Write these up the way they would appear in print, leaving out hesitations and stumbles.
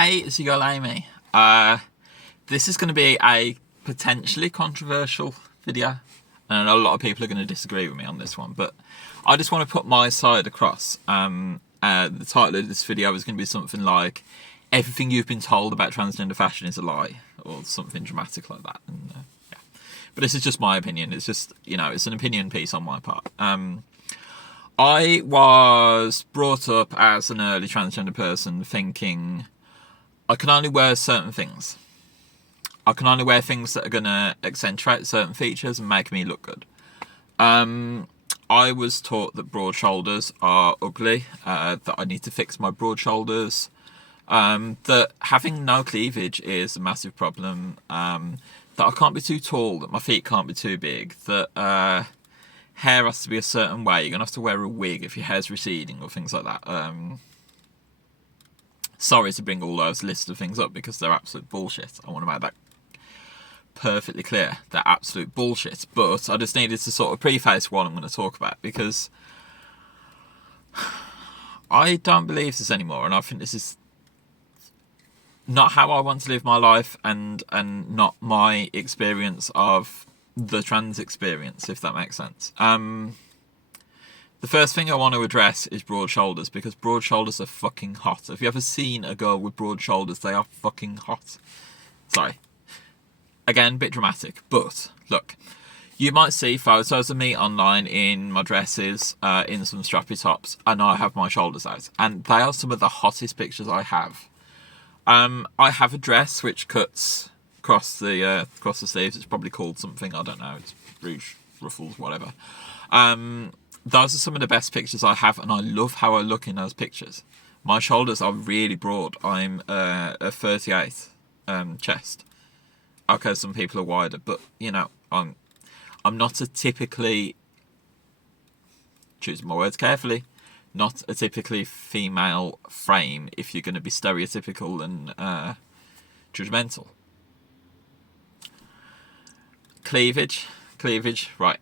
Hey, it's your girl Amy. This is going to be a potentially controversial video, and I know a lot of people are going to disagree with me on this one, but I just want to put my side across. The title of this video is going to be something like, "Everything you've been told about transgender fashion is a lie," or something dramatic like that. And, yeah. But this is just my opinion. It's just, it's an opinion piece on my part. I was brought up as an early transgender person thinking I can only wear certain things. I can only wear things that are going to accentuate certain features and make me look good. I was taught that broad shoulders are ugly, that I need to fix my broad shoulders, that having no cleavage is a massive problem, that I can't be too tall, that my feet can't be too big, that hair has to be a certain way, you're going to have to wear a wig if your hair's receding or things like that. Sorry to bring all those lists of things up because they're absolute bullshit. I want to make that perfectly clear. They're absolute bullshit. But I just needed to sort of preface what I'm going to talk about because I don't believe this anymore, and I think this is not how I want to live my life and not my experience of the trans experience, if that makes sense. The first thing I want to address is broad shoulders, because broad shoulders are fucking hot. Have you ever seen a girl with broad shoulders? They are fucking hot. Sorry. Again, a bit dramatic, but look, you might see photos of me online in my dresses, in some strappy tops, and I have my shoulders out, and they are some of the hottest pictures I have. I have a dress which cuts across the sleeves. It's probably called something, I don't know. It's ruche, ruffles, whatever. Those are some of the best pictures I have, and I love how I look in those pictures. My shoulders are really broad. I'm a 38 chest. Okay, some people are wider, but I'm not a typically, choose my words carefully, not a typically female frame if you're going to be stereotypical and judgmental. Cleavage, right.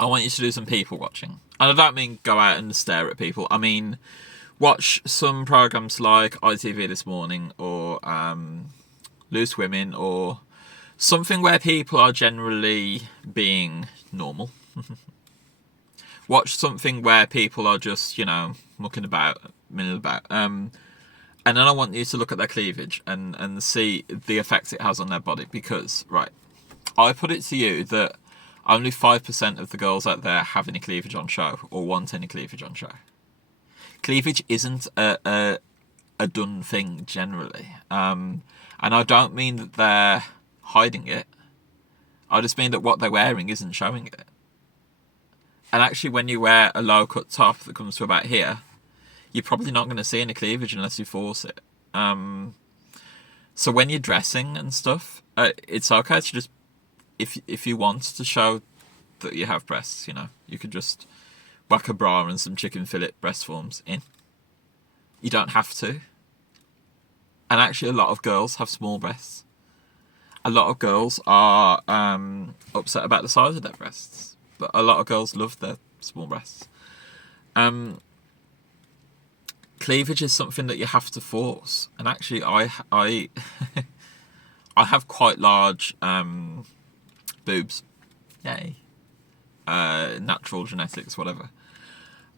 I want you to do some people watching. And I don't mean go out and stare at people. I mean, watch some programs like ITV This Morning or Loose Women or something where people are generally being normal. Watch something where people are just, mucking about, milling about. And then I want you to look at their cleavage and see the effects it has on their body. Because, right, I put it to you that only 5% of the girls out there have any cleavage on show or want any cleavage on show. Cleavage isn't a done thing generally. And I don't mean that they're hiding it. I just mean that what they're wearing isn't showing it. And actually, when you wear a low-cut top that comes to about here, you're probably not going to see any cleavage unless you force it. So when you're dressing and stuff, it's okay to just, if you want to show that you have breasts, you could just whack a bra and some chicken fillet breast forms in. You don't have to. And actually, a lot of girls have small breasts. A lot of girls are upset about the size of their breasts, but a lot of girls love their small breasts. Cleavage is something that you have to force, and actually, I have quite large boobs. Yay. Natural genetics, whatever.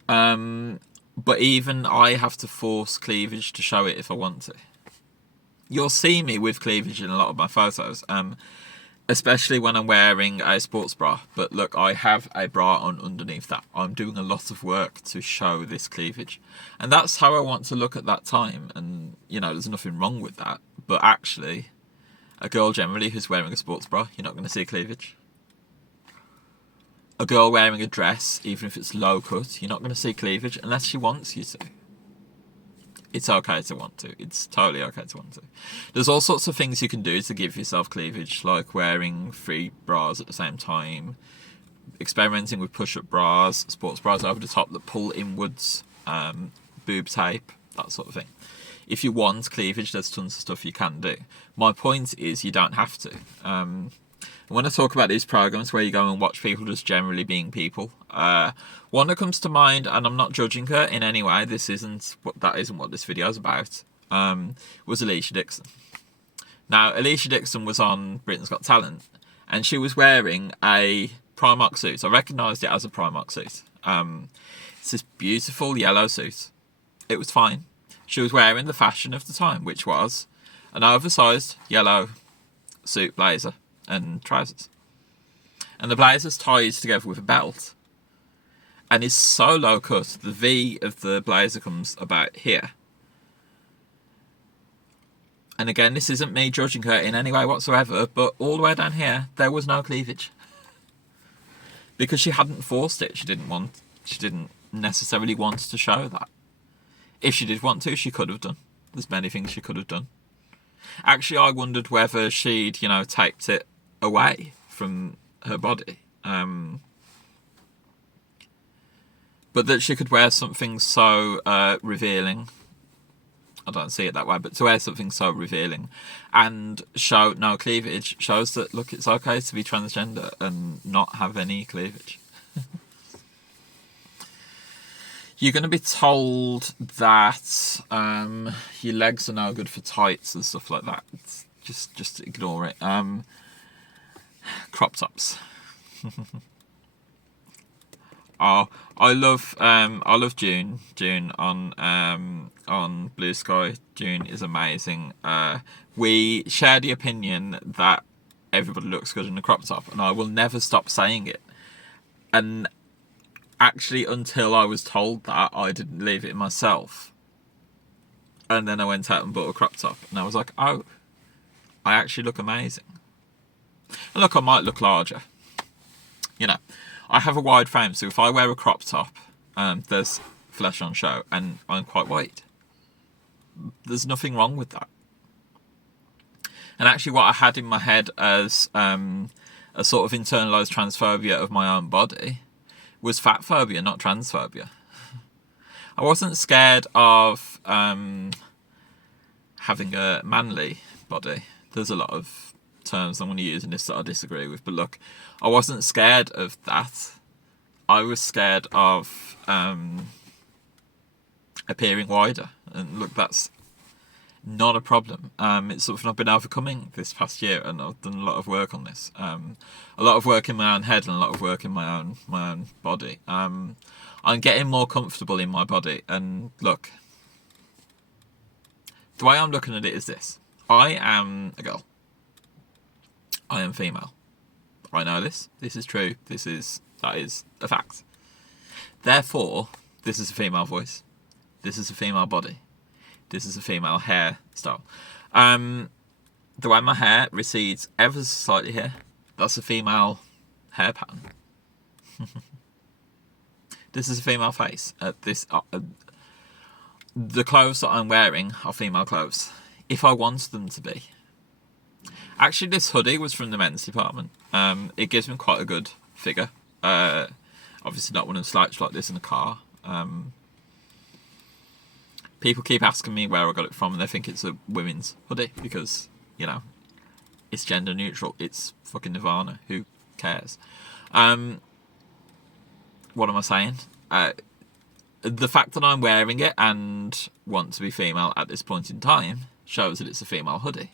But even I have to force cleavage to show it if I want to. You'll see me with cleavage in a lot of my photos, especially when I'm wearing a sports bra. But look, I have a bra on underneath that. I'm doing a lot of work to show this cleavage. And that's how I want to look at that time. And, there's nothing wrong with that. But actually, a girl generally who's wearing a sports bra, you're not going to see cleavage. A girl wearing a dress, even if it's low cut, you're not going to see cleavage unless she wants you to. It's okay to want to. It's totally okay to want to. There's all sorts of things you can do to give yourself cleavage, like wearing 3 bras at the same time, experimenting with push-up bras, sports bras over the top that pull inwards, boob tape, that sort of thing. If you want cleavage, there's tons of stuff you can do. My point is you don't have to. When I talk about these programs where you go and watch people just generally being people, one that comes to mind, and I'm not judging her in any way, that isn't what this video is about. was Alicia Dixon. Now, Alicia Dixon was on Britain's Got Talent, and she was wearing a Primark suit. I recognised it as a Primark suit. It's this beautiful yellow suit. It was fine. She was wearing the fashion of the time, which was an oversized yellow suit blazer and trousers. And the blazer's tied together with a belt and is so low cut, the V of the blazer comes about here. And again, this isn't me judging her in any way whatsoever, but all the way down here, there was no cleavage. Because she hadn't forced it. She didn't necessarily want to show that. If she did want to, she could have done. There's many things she could have done. Actually, I wondered whether she'd, taped it away from her body. But that she could wear something so revealing. I don't see it that way, but to wear something so revealing and show no cleavage shows that, look, it's okay to be transgender and not have any cleavage. You're going to be told that your legs are no good for tights and stuff like that. It's just ignore it. Crop tops. Oh, I love June. June on Blue Sky. June is amazing. We share the opinion that everybody looks good in a crop top, and I will never stop saying it. And actually, until I was told that, I didn't believe it myself. And then I went out and bought a crop top, and I was like, oh, I actually look amazing. And look, I might look larger. I have a wide frame, so if I wear a crop top, there's flesh on show, and I'm quite wide. There's nothing wrong with that. And actually, what I had in my head as a sort of internalised transphobia of my own body was fat phobia, not transphobia. I wasn't scared of having a manly body. There's a lot of terms I'm going to use in this that I disagree with, but look, I wasn't scared of that. I was scared of appearing wider, and look, that's not a problem. It's something I've been overcoming this past year, and I've done a lot of work on this. A lot of work in my own head and a lot of work in my own body. I'm getting more comfortable in my body, and look, the way I'm looking at it is this: I am a girl. I am female. I know this. This is true. That is a fact. Therefore, this is a female voice. This is a female body. This is a female hair style. The way my hair recedes ever so slightly here, that's a female hair pattern. This is a female face. The clothes that I'm wearing are female clothes, if I want them to be. Actually, this hoodie was from the men's department. It gives me quite a good figure. Obviously not one of slouch like this in a car. People keep asking me where I got it from, and they think it's a women's hoodie because, it's gender neutral. It's fucking Nirvana. Who cares? What am I saying? The fact that I'm wearing it and want to be female at this point in time shows that it's a female hoodie.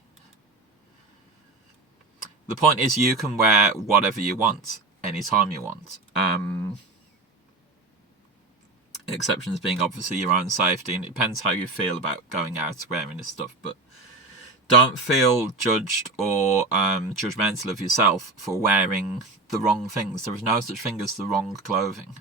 The point is, you can wear whatever you want, anytime you want. Exceptions being obviously your own safety, and it depends how you feel about going out wearing this stuff, but don't feel judged or judgmental of yourself for wearing the wrong things. There is no such thing as the wrong clothing.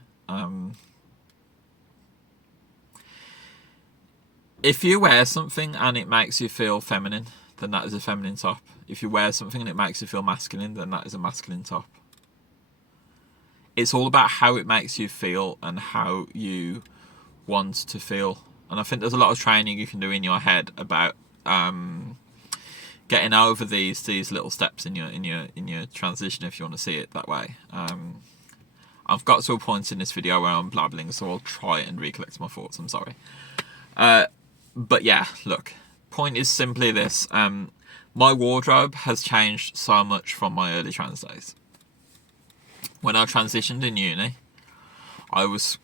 If you wear something and it makes you feel feminine, then that is a feminine top. If you wear something and it makes you feel masculine, then that is a masculine top. It's all about how it makes you feel and how you want to feel. And I think there's a lot of training you can do in your head about getting over these little steps in your transition, if you want to see it that way. I've got to a point in this video where I'm blabbling, so I'll try and recollect my thoughts. I'm sorry. But yeah, look, point is simply this. My wardrobe has changed so much from my early trans days. When I transitioned in uni, I was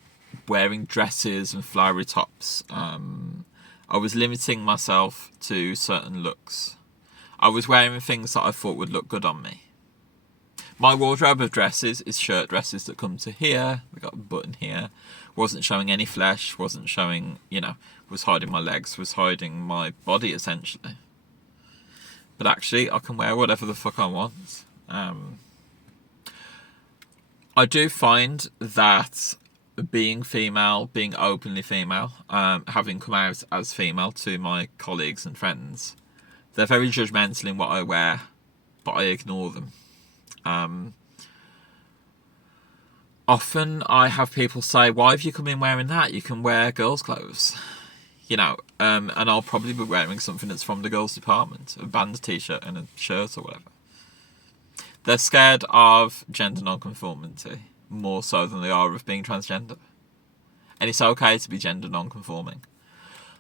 wearing dresses and flowery tops. I I was limiting myself to certain looks. I was wearing things that I thought would look good on me. My wardrobe of dresses is shirt dresses that come to here. We got a button here. Wasn't showing any flesh. Wasn't showing, was hiding my legs. Was hiding my body, essentially. But actually, I can wear whatever the fuck I want. I do find that being female, being openly female, having come out as female to my colleagues and friends, they're very judgmental in what I wear, but I ignore them. Often I have people say, why have you come in wearing that? You can wear girls' clothes. And I'll probably be wearing something that's from the girls' department, a band t-shirt and a shirt or whatever. They're scared of gender non-conformity more so than they are of being transgender. And it's okay to be gender non-conforming.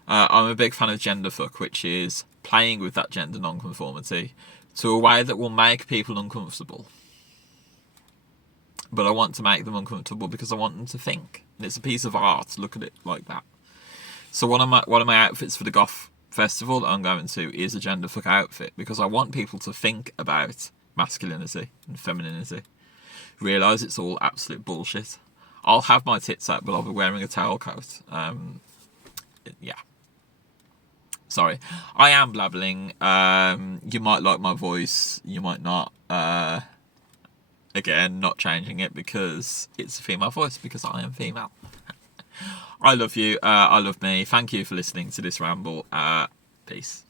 I'm a big fan of genderfuck, which is playing with that gender non-conformity to a way that will make people uncomfortable. But I want to make them uncomfortable because I want them to think. And it's a piece of art. Look at it like that. So one of my outfits for the Goth Festival that I'm going to is a genderfuck outfit because I want people to think about masculinity and femininity. Realise it's all absolute bullshit. I'll have my tits out, but I'll be wearing a towel coat. Yeah. Sorry. I am blabbling. You might like my voice. You might not. Again, not changing it because it's a female voice, because I am female. I love you. I love me. Thank you for listening to this ramble. Peace.